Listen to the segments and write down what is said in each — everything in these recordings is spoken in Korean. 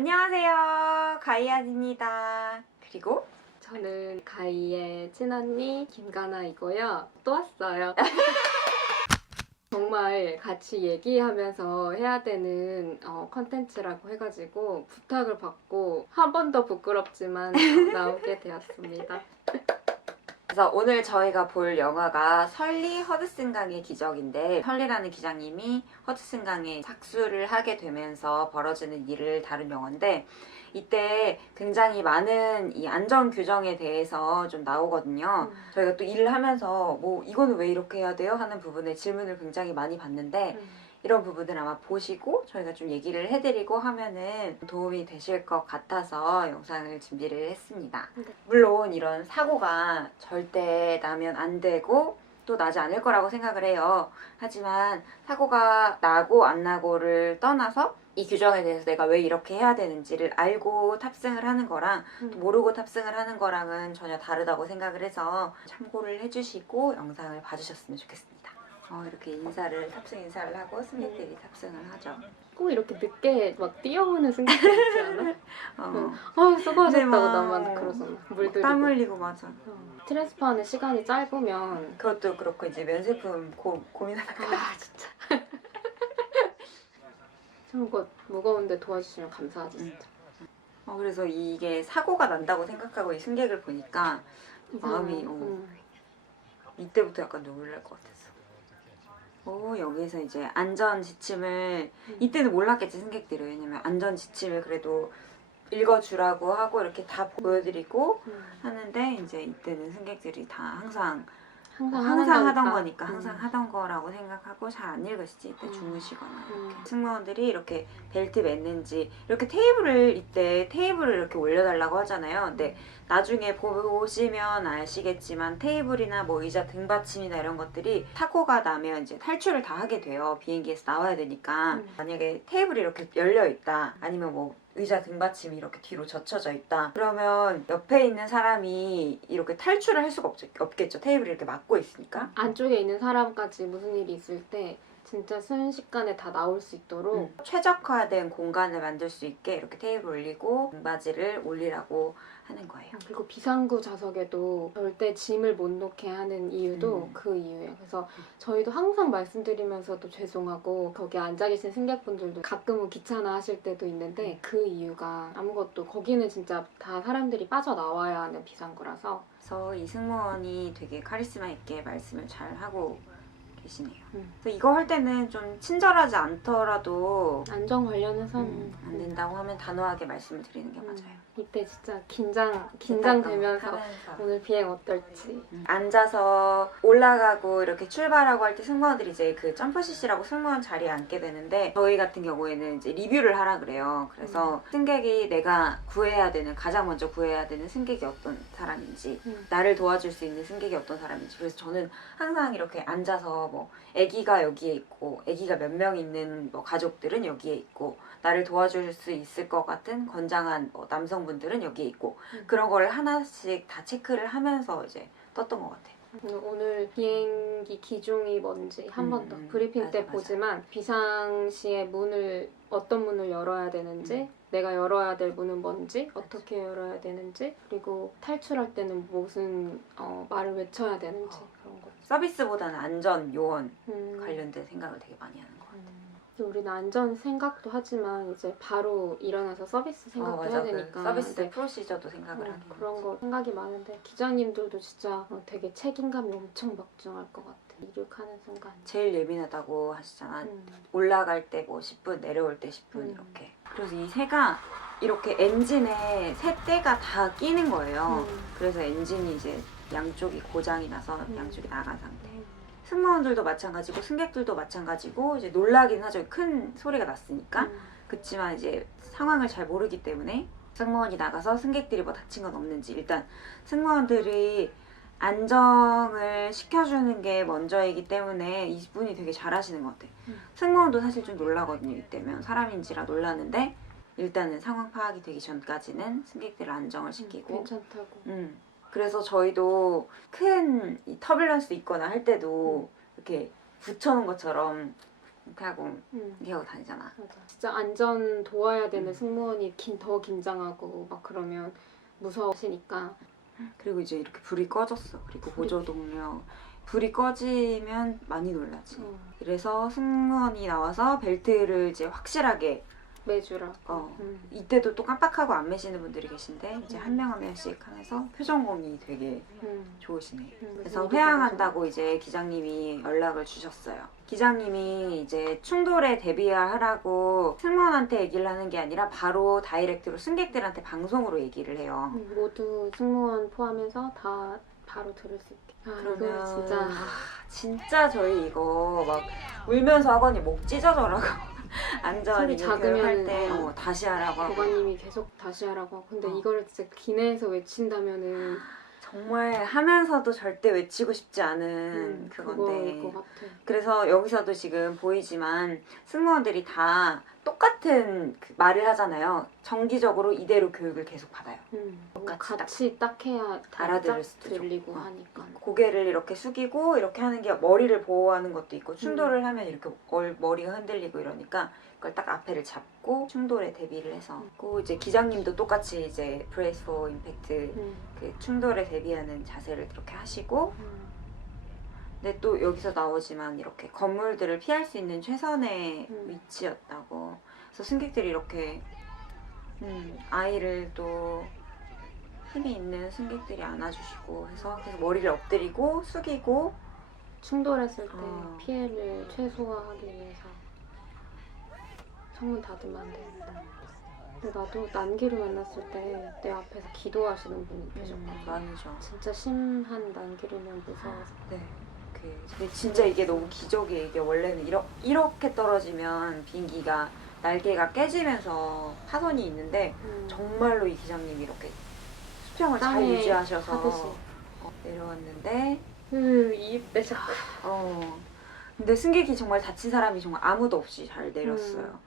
안녕하세요, 가이안입니다. 그리고 저는 가이의 친언니 김가나이고요. 또 왔어요. 정말 같이 얘기하면서 해야 되는 컨텐츠라고 해가지고 부탁을 받고 한 번 더 부끄럽지만 나오게 되었습니다. 그래서 오늘 저희가 볼 영화가 설리 허드슨 강의 기적인데, 설리라는 기장님이 허드슨 강에 착수를 하게 되면서 벌어지는 일을 다룬 영화인데, 이때 굉장히 많은 이 안전 규정에 대해서 좀 나오거든요. 저희가 또 일을 하면서 뭐 이거는 왜 이렇게 해야 돼요? 하는 부분에 질문을 굉장히 많이 받는데, 이런 부분을 아마 보시고 저희가 좀 얘기를 해드리고 하면은 도움이 되실 것 같아서 영상을 준비를 했습니다. 물론 이런 사고가 절대 나면 안 되고 또 나지 않을 거라고 생각을 해요. 하지만 사고가 나고 안 나고를 떠나서 이 규정에 대해서 내가 왜 이렇게 해야 되는지를 알고 탑승을 하는 거랑 또 모르고 탑승을 하는 거랑은 전혀 다르다고 생각을 해서 참고를 해주시고 영상을 봐주셨으면 좋겠습니다. 이렇게 탑승 인사를 하고 승객들이 탑승을 하죠. 꼭 이렇게 늦게 막 뛰어오는 승객들 있지 않아? 수고하셨다고 근데 막 나만 그러잖아. 물들이고. 땀 흘리고 맞아. 트랜스퍼하는 시간이 짧으면 그것도 그렇고 이제 면세품 고민하다가 진짜 참 거 무거운데 도와주시면 감사하지 진짜. 그래서 이게 사고가 난다고 생각하고 이 승객을 보니까 마음이 이때부터 약간 눈물 날 것 같았어. 여기서 이제 안전 지침을 이때는 몰랐겠지 승객들이. 왜냐면 안전 지침을 그래도 읽어주라고 하고 이렇게 다 보여드리고 하는데, 이제 이때는 승객들이 다 항상 하던 거니까 항상 하던 거라고 생각하고 잘 안 읽으시지. 이때 주무시거나 이렇게. 승무원들이 이렇게 벨트 맸는지 이렇게 이때 테이블을 이렇게 올려달라고 하잖아요. 근데 나중에 보시면 아시겠지만 테이블이나 뭐 의자 등받침이나 이런 것들이 사고가 나면 이제 탈출을 다 하게 돼요. 비행기에서 나와야 되니까. 만약에 테이블이 이렇게 열려 있다, 아니면 뭐 의자 등받침이 이렇게 뒤로 젖혀져 있다, 그러면 옆에 있는 사람이 이렇게 탈출을 할 수가 없겠죠. 테이블이 이렇게 막고 있으니까. 안쪽에 있는 사람까지 무슨 일이 있을 때 진짜 순식간에 다 나올 수 있도록 최적화된 공간을 만들 수 있게 이렇게 테이블 올리고 등받이를 올리라고 하는 거예요. 그리고 비상구 좌석에도 절대 짐을 못 놓게 하는 이유도 그 이유예요. 그래서 저희도 항상 말씀드리면서도 죄송하고, 거기 앉아 계신 승객분들도 가끔은 귀찮아 하실 때도 있는데, 그 이유가 아무것도, 거기는 진짜 다 사람들이 빠져나와야 하는 비상구라서. 그래서 이 승무원이 되게 카리스마 있게 말씀을 잘 하고 계시네요. 그래서 이거 할 때는 좀 친절하지 않더라도 안전 관련해서는 안 된다고 하면 단호하게 말씀을 드리는 게 맞아요. 이때 진짜 긴장되면서 오늘 비행 어떨지. 앉아서 올라가고 이렇게 출발하고 할 때 승무원들이 이제 그 점프 CC라고 승무원 자리에 앉게 되는데, 저희 같은 경우에는 이제 리뷰를 하라 그래요. 그래서 승객이 내가 가장 먼저 구해야 되는 승객이 어떤 사람인지, 나를 도와줄 수 있는 승객이 어떤 사람인지. 그래서 저는 항상 이렇게 앉아서 뭐 아기가 여기에 있고, 아기가 몇 명 있는 뭐 가족들은 여기에 있고, 나를 도와줄 수 있을 것 같은 건장한 남성분들은 여기에 있고, 그런 거를 하나씩 다 체크를 하면서 이제 떴던 것 같아요. 오늘 비행기 기종이 뭔지 한 번 더 브리핑 때 보지만, 비상시에 어떤 문을 열어야 되는지, 내가 열어야 될 문은 뭔지, 어떻게 열어야 되는지, 그리고 탈출할 때는 무슨 말을 외쳐야 되는지, 그런 거. 서비스보다는 안전 요원 관련된 생각을 되게 많이 하는 것 같아요. 우리는 안전 생각도 하지만 이제 바로 일어나서 서비스 생각도 해야 되니까. 서비스 프로시저도 생각을 하는 그런 거 생각이 많은데, 기자님들도 진짜 되게 책임감이 엄청 막중할 것 같아. 이륙하는 순간 제일 예민하다고 하시잖아. 올라갈 때 뭐 10분, 내려올 때 10분 이렇게. 그래서 이 새가 이렇게 엔진에 새 떼가 다 끼는 거예요. 그래서 엔진이 이제 양쪽이 고장이 나서 양쪽이 나간 상태. 승무원들도 마찬가지고 승객들도 마찬가지고, 이제 놀라긴 하죠. 큰 소리가 났으니까. 그치만 이제 상황을 잘 모르기 때문에 승무원이 나가서 승객들이 뭐 다친 건 없는지, 일단 승무원들이 안정을 시켜주는 게 먼저이기 때문에 이분이 되게 잘하시는 것 같아요. 승무원도 사실 좀 놀라거든요. 이때면 사람인지라 놀라는데, 일단은 상황 파악이 되기 전까지는 승객들을 안정을 시키고. 괜찮다고. 그래서 저희도 큰 터뷸런스 있거나 할 때도 이렇게 붙여놓은 것처럼 이렇게 하고 이렇게 하고 다니잖아. 맞아. 진짜 안전 도와야 되는 승무원이 더 긴장하고 막 그러면 무서우시니까. 그리고 이제 이렇게 불이 꺼졌어. 그리고 보조 동력 불이 꺼지면 많이 놀라지. 그래서 승무원이 나와서 벨트를 이제 확실하게 매주라고. 이때도 또 깜빡하고 안 매시는 분들이 계신데 이제 한 명 한 명씩 하면서 표정공이 되게 좋으시네. 그래서 회항한다고 이제 기장님이 연락을 주셨어요. 기장님이 이제 충돌에 대비하라고 승무원한테 얘기를 하는 게 아니라 바로 다이렉트로 승객들한테 방송으로 얘기를 해요. 모두 승무원 포함해서 다 바로 들을 수 있게. 그러면 이거 진짜 저희 이거 막 울면서 하거니 목 찢어져라고 안전이 소리 작으면 할때 다시 하라고 하고. 교관님이 계속 다시 하라고 하고. 근데 이걸 진짜 기내에서 외친다면은 정말 하면서도 절대 외치고 싶지 않은 그거일 그건데. 것 같아. 그래서 여기서도 지금 보이지만 승무원들이 다 똑같은 그 말을 하잖아요. 정기적으로 이대로 교육을 계속 받아요. 같이 딱 해야 알아들을 수도 들리고 좋고. 하니까. 고개를 이렇게 숙이고 이렇게 하는 게 머리를 보호하는 것도 있고 충돌을 하면 이렇게 머리가 흔들리고 이러니까 그걸 딱 앞에를 잡고 충돌에 대비를 해서 그 이제 기장님도 똑같이 이제 Brace for Impact 그 충돌에 대비하는 자세를 이렇게 하시고 근데 또 여기서 나오지만 이렇게 건물들을 피할 수 있는 최선의 위치였다고. 그래서 승객들이 이렇게 아이를 또 힘이 있는 승객들이 안아주시고 해서 계속 머리를 엎드리고 숙이고 충돌했을 때 피해를 최소화하기 위해서 창문 닫으면 안 되겠다. 근데 나도 난기를 만났을 때 내 앞에서 기도하시는 분이 계셨거든. 많으죠. 진짜 심한 난기류면 무서워서. 네. 근데 진짜 이게 너무 기적이에요. 이게 원래는 이렇게 떨어지면 비행기가 날개가 깨지면서 파손이 있는데 정말로 이 기장님이 이렇게 수평을 잘 유지하셔서 내려왔는데 이입 셔 근데 승객이 정말 다친 사람이 정말 아무도 없이 잘 내렸어요.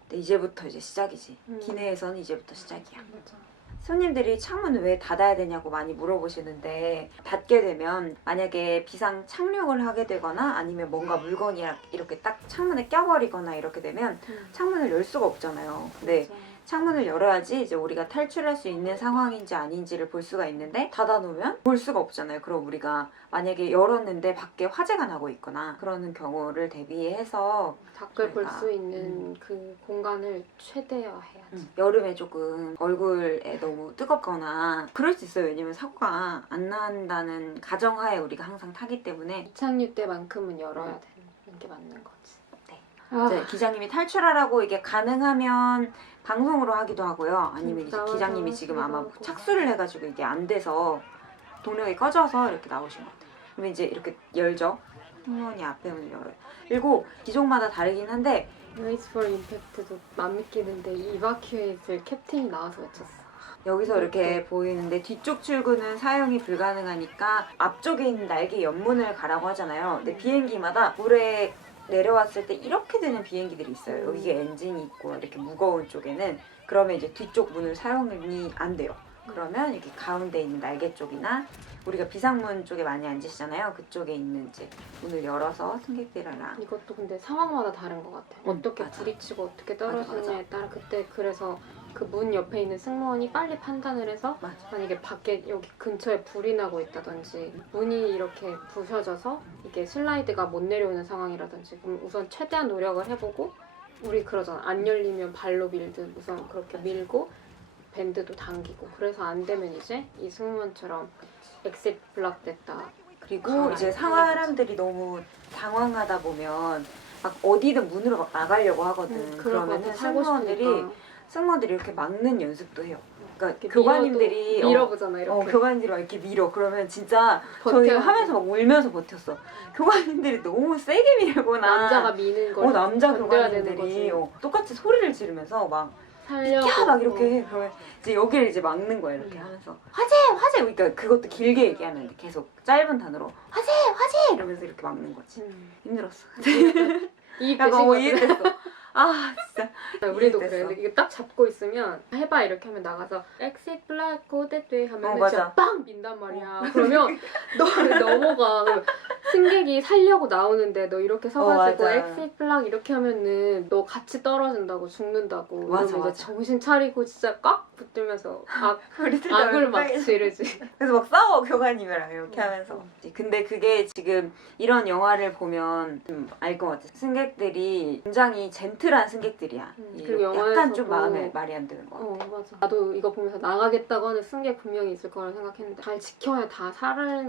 근데 이제부터 이제 시작이지. 기내에서는 이제부터 시작이야. 맞아. 손님들이 창문을 왜 닫아야 되냐고 많이 물어보시는데 닫게 되면 만약에 비상 착륙을 하게 되거나 아니면 뭔가 물건이 이렇게 딱 창문에 껴버리거나 이렇게 되면 창문을 열 수가 없잖아요. 근데 창문을 열어야지 이제 우리가 탈출할 수 있는 상황인지 아닌지를 볼 수가 있는데 닫아놓으면 볼 수가 없잖아요. 그럼 우리가 만약에 열었는데 밖에 화재가 나고 있거나 그러는 경우를 대비해서 밖을 볼 수 있는 그 공간을 최대화해야지. 여름에 조금 얼굴에 너무 뜨겁거나 그럴 수 있어요. 왜냐면 사고가 안 난다는 가정하에 우리가 항상 타기 때문에 이착륙 때만큼은 열어야 되는 게 맞는 거지. 네. 이제 기장님이 탈출하라고 이게 가능하면 방송으로 하기도 하고요. 아니면 이제 기장님이 지금 아마 착수를 해가지고 이게 안 돼서 동력이 꺼져서 이렇게 나오신 것 같아요. 그러면 이제 이렇게 열죠. 승무원이 앞에 문을 열어요. 그리고 기종마다 다르긴 한데 Brace for Impact도 안 믿기는데 이바큐에이트를 캡틴이 나와서 외쳤어. 여기서 이렇게 보이는데 뒤쪽 출구는 사용이 불가능하니까 앞쪽에 있는 날개 옆문을 가라고 하잖아요. 근데 비행기마다 물에 내려왔을 때 이렇게 되는 비행기들이 있어요. 여기에 엔진이 있고 이렇게 무거운 쪽에는 그러면 이제 뒤쪽 문을 사용이 안 돼요. 그러면 이렇게 가운데 있는 날개 쪽이나 우리가 비상문 쪽에 많이 앉으시잖아요. 그쪽에 있는 이제 문을 열어서 승객들이랑 이것도 근데 상황마다 다른 것 같아. 어떻게 맞아. 부딪히고 어떻게 떨어지느냐에 맞아. 따라 그때 그래서 그 문 옆에 있는 승무원이 빨리 판단을 해서 맞아. 만약에 밖에 여기 근처에 불이 나고 있다든지 문이 이렇게 부셔져서 이게 슬라이드가 못 내려오는 상황이라든지 그럼 우선 최대한 노력을 해보고 우리 그러잖아. 안 열리면 발로 밀든 우선 그렇게 밀고 밴드도 당기고 그래서 안 되면 이제 이 승무원처럼 엑sit 블락 됐다. 그리고 이제 사람들이 너무 당황하다 보면 막 어디든 문으로 막 나가려고 하거든. 그러면은 승무원들이 이렇게 막는 연습도 해요. 그러니까 교관님들이 밀어보잖아 이렇게. 교관님들이 막 이렇게 밀어. 그러면 진짜 저는 이거 하면서 막 울면서 버텼어. 교관님들이 너무 세게 밀거나 남자가 미는 걸 남자 견뎌야 되는 교관님들이 거지. 똑같이 소리를 지르면서 막 살려고 야! 막 이렇게 해. 그러면 이제 여기를 이제 막는 거야. 이렇게 하면서 화재! 화재! 그러니까 그것도 길게 얘기하면 돼. 계속 짧은 단어로 화재! 화재! 이러면서 이렇게 막는 거지. 힘들었어. 이해되신 거 이해됐어. 아 진짜. 우리도 이해됐어. 그래. 이게 딱 잡고 있으면 해봐 이렇게 하면 나가서 exit black go that way 하면 맞아. 진짜 빵 민단 말이야. 그러면 너를 넘어가. 승객이 살려고 나오는데 너 이렇게 서가지고 맞아. 엑시 플락 이렇게 하면은 너 같이 떨어진다고 죽는다고 맞아, 이러면 맞아. 이제 정신 차리고 진짜 꽉 붙들면서 우리들 악을 막 지르지. 그래서 막 싸워 교관님이랑 이렇게 하면서. 응. 근데 그게 지금 이런 영화를 보면 좀 알 것 같아. 승객들이 굉장히 젠틀한 승객들이야. 그리고 약간 좀 영화에서도 마음에 말이 안 드는 거 같아. 맞아. 나도 이거 보면서 나가겠다고 하는 승객 분명히 있을 거라 생각했는데 잘 지켜야 다 살아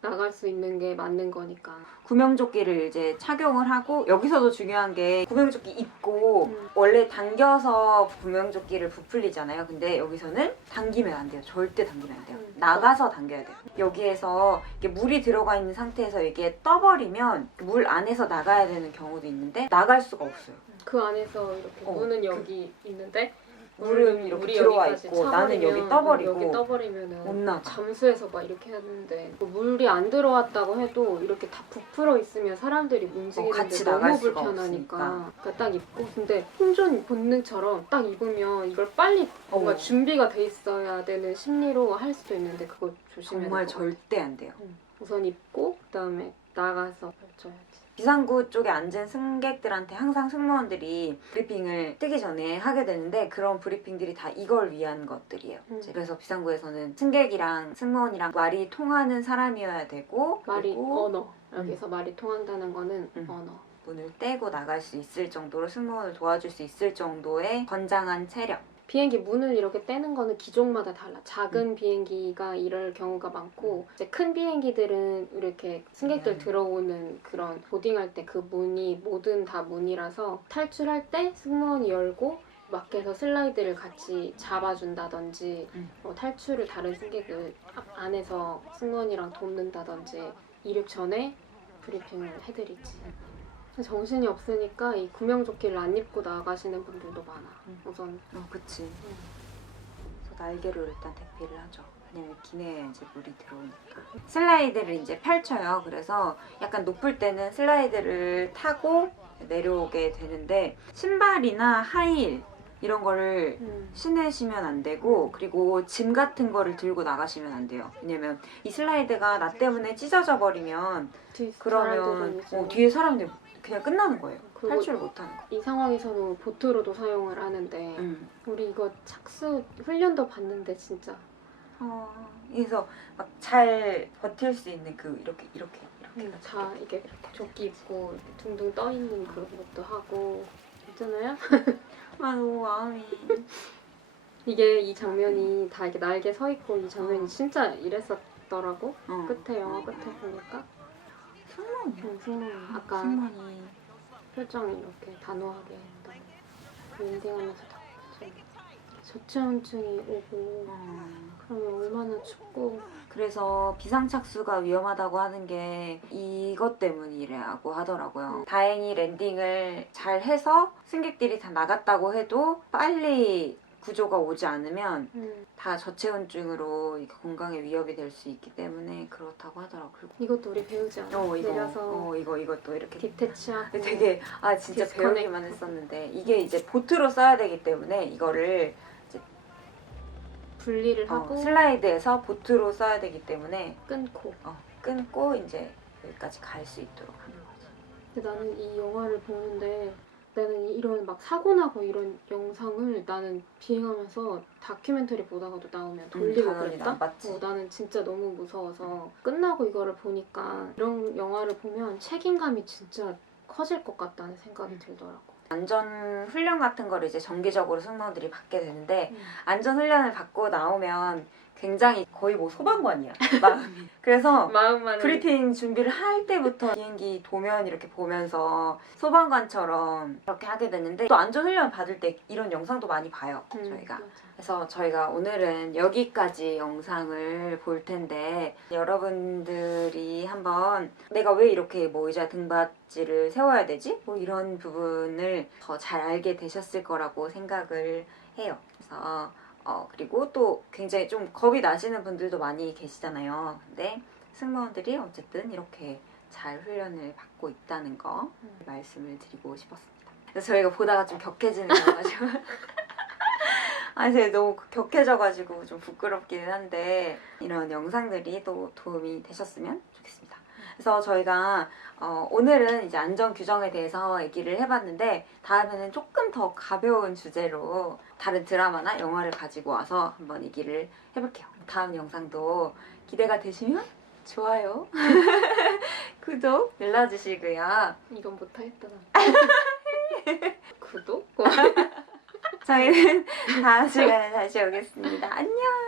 나갈 수 있는 게 맞는 거니까. 구명조끼를 이제 착용을 하고 여기서도 중요한 게 구명조끼 입고 음. 원래 당겨서 구명조끼를 부풀리잖아요. 근데 여기서는 당기면 안 돼요. 절대 당기면 안 돼요. 나가서 당겨야 돼요. 여기에서 이게 물이 들어가 있는 상태에서 이게 떠버리면 물 안에서 나가야 되는 경우도 있는데 나갈 수가 없어요. 그 안에서 이렇게 문은 여기 있는데 물은 이렇게 물이 들어와 여기까지 있고 나는 여기 차버리면, 떠버리고 여기 떠버리면은 못 나가. 잠수해서 막 이렇게 하는데 물이 안 들어왔다고 해도 이렇게 다 부풀어 있으면 사람들이 움직이는데 같이 나갈 너무 수가 불편하니까 없으니까. 그러니까 딱 입고 근데 생존 본능처럼 딱 입으면 이걸 빨리 뭔가 준비가 돼 있어야 되는 심리로 할 수도 있는데 그거 조심해야 정말 될것 같아. 절대 안 돼요. 우선 입고 그다음에 나가서 펼쳐야지. 비상구 쪽에 앉은 승객들한테 항상 승무원들이 브리핑을 뜨기 전에 하게 되는데 그런 브리핑들이 다 이걸 위한 것들이에요. 그래서 비상구에서는 승객이랑 승무원이랑 말이 통하는 사람이어야 되고 말이 그리고 언어 여기서 말이 통한다는 거는 언어. 문을 떼고 나갈 수 있을 정도로 승무원을 도와줄 수 있을 정도의 건장한 체력. 비행기 문을 이렇게 떼는 거는 기종마다 달라. 작은 비행기가 이럴 경우가 많고 이제 큰 비행기들은 이렇게 승객들 들어오는 그런 보딩할 때 그 문이 모든 다 문이라서 탈출할 때 승무원이 열고 밖에서 슬라이드를 같이 잡아준다든지 탈출을 다른 승객을 안에서 승무원이랑 돕는다든지 이륙 전에 브리핑을 해드리지. 정신이 없으니까 이 구명조끼를 안 입고 나가시는 분들도 많아. 우선. 그치. 그래서 날개로 일단 대피를 하죠. 왜냐면 기내에 이제 물이 들어오니까. 슬라이드를 이제 펼쳐요. 그래서 약간 높을 때는 슬라이드를 타고 내려오게 되는데 신발이나 하이힐 이런 거를 신으시면 안 되고 그리고 짐 같은 거를 들고 나가시면 안 돼요. 왜냐면 이 슬라이드가 나 때문에 찢어져 버리면 그러면 뒤에 사람들 그냥 끝나는 거예요. 탈출을 못하는 거. 이 상황에서는 보트로도 사용을 하는데 우리 이거 착수 훈련도 봤는데 진짜 그래서 막 잘 버틸 수 있는 그 이렇게 자 이게 조끼 입고 이렇게 둥둥 떠 있는 그런 것도 하고 있잖아요. 너무 마음이 이게 이 장면이 다 이렇게 날개 서 있고 이 장면이 진짜 이랬었더라고. 끝에 영화 끝에 보니까 승무원이요. 승무원 아까 승무원이 표정이 이렇게 단호하게 했던 그 엔딩하면서 다 저체온증이 오고 그러면 얼마나 춥고. 그래서 비상착수가 위험하다고 하는 게 이것 때문이라고 하더라고요. 다행히 랜딩을 잘 해서 승객들이 다 나갔다고 해도 빨리 구조가 오지 않으면 다 저체온증으로 건강에 위협이 될 수 있기 때문에 그렇다고 하더라고요. 이것도 우리 배우지 않아? 내려서 이것도 이렇게 디태치하고 되게 진짜 디스커넥트. 배우기만 했었는데 이게 이제 보트로 써야 되기 때문에 이거를 분리를 하고 슬라이드에서 보트로 써야 되기 때문에 끊고 이제 여기까지 갈 수 있도록 하는 거지. 근데 나는 이 영화를 보는데 나는 이런 막 사고 나고 이런 영상을 나는 비행하면서 다큐멘터리 보다가도 나오면 돌리고 그랬다? 나는 진짜 너무 무서워서 끝나고 이거를 보니까 이런 영화를 보면 책임감이 진짜 커질 것 같다는 생각이 들더라고. 안전 훈련 같은 거를 이제 정기적으로 승무원들이 받게 되는데 안전 훈련을 받고 나오면 굉장히 거의 뭐 소방관이야 마음이. 그래서 마음만 브리핑 준비를 할 때부터 비행기 도면 이렇게 보면서 소방관처럼 이렇게 하게 되는데 또 안전 훈련 받을 때 이런 영상도 많이 봐요 저희가. 맞아. 그래서 저희가 오늘은 여기까지 영상을 볼 텐데 여러분들이 한번 내가 왜 이렇게 뭐 의자 등받이를 세워야 되지? 뭐 이런 부분을 더 잘 알게 되셨을 거라고 생각을 해요. 그래서 그리고 또 굉장히 좀 겁이 나시는 분들도 많이 계시잖아요. 근데 승무원들이 어쨌든 이렇게 잘 훈련을 받고 있다는 거 말씀을 드리고 싶었습니다. 그래서 저희가 보다가 좀 격해지는 거 가지고 제가 너무 격해져가지고 좀 부끄럽기는 한데 이런 영상들이 또 도움이 되셨으면 좋겠습니다. 그래서 저희가 오늘은 이제 안전 규정에 대해서 얘기를 해봤는데 다음에는 조금 더 가벼운 주제로 다른 드라마나 영화를 가지고 와서 한번 얘기를 해볼게요. 다음 영상도 기대가 되시면 좋아요, 구독 눌러주시고요. 이건 못하겠다. 구독? 저희는 다음 시간에 다시 오겠습니다. 안녕.